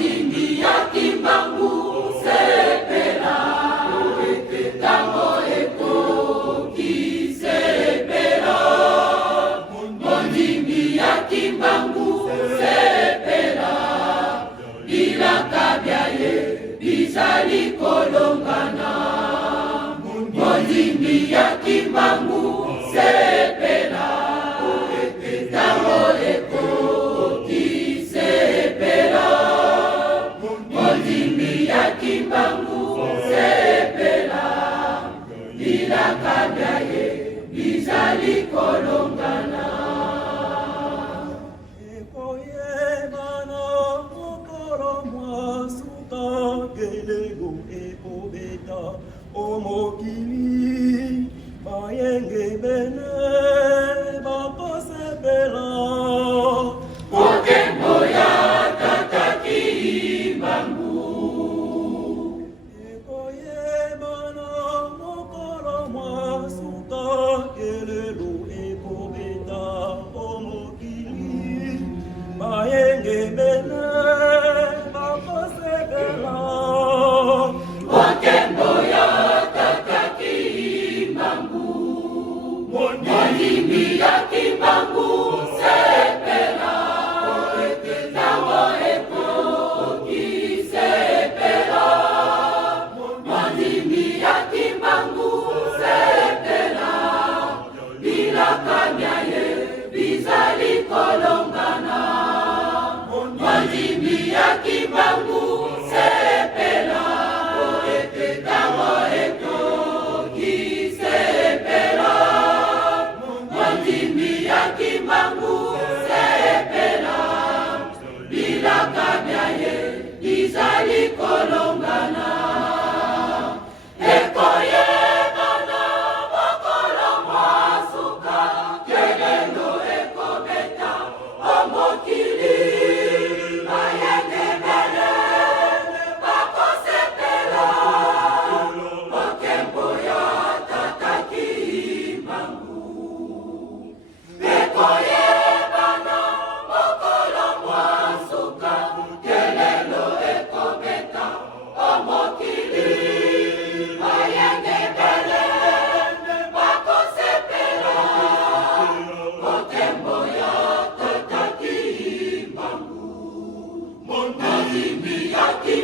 Mondimi ya kimbangu sepela, tango ekoki sepela. Mondimi ya kimbangu sepela, bilaka byaye bizali kolongana. Mondimi ya kimbangu sepela, tango ekoki sepela. Mondimi ya kimbangu sepela, bilaka byaye bizali kolongana. Ekoyebana mokolo mwasuka kelelo ekobeta omokili bayenge bene bakosepela. Okembo ya tata kimbangu, ekoyebana mokolo mwasuka kelelo ekobeta omokili bayenge bene bakosepela. okembo ya tata kimbangu, mondimi ya kimbangu sepela, tango ekoki sepela. Mondimi ya kimbangu sepela, bilaka byaye bizali kolongana. Mondimi ya kimbangu sepela, tango ekoki sepela. Mondimi ya kimbangu sepela, bilaka byaye bizali kolongana. Ekoyebana mokolo mwasuka kelelo ekobeta omokili bayenge bele bakosepela. Okembo ya tata kimbangu, ekoyebana mokolo mwasuka kelelo ekobeta omokili bayenge bele bakosepela. Okembo ya tata kimbangu, mondimi ya kimbangu.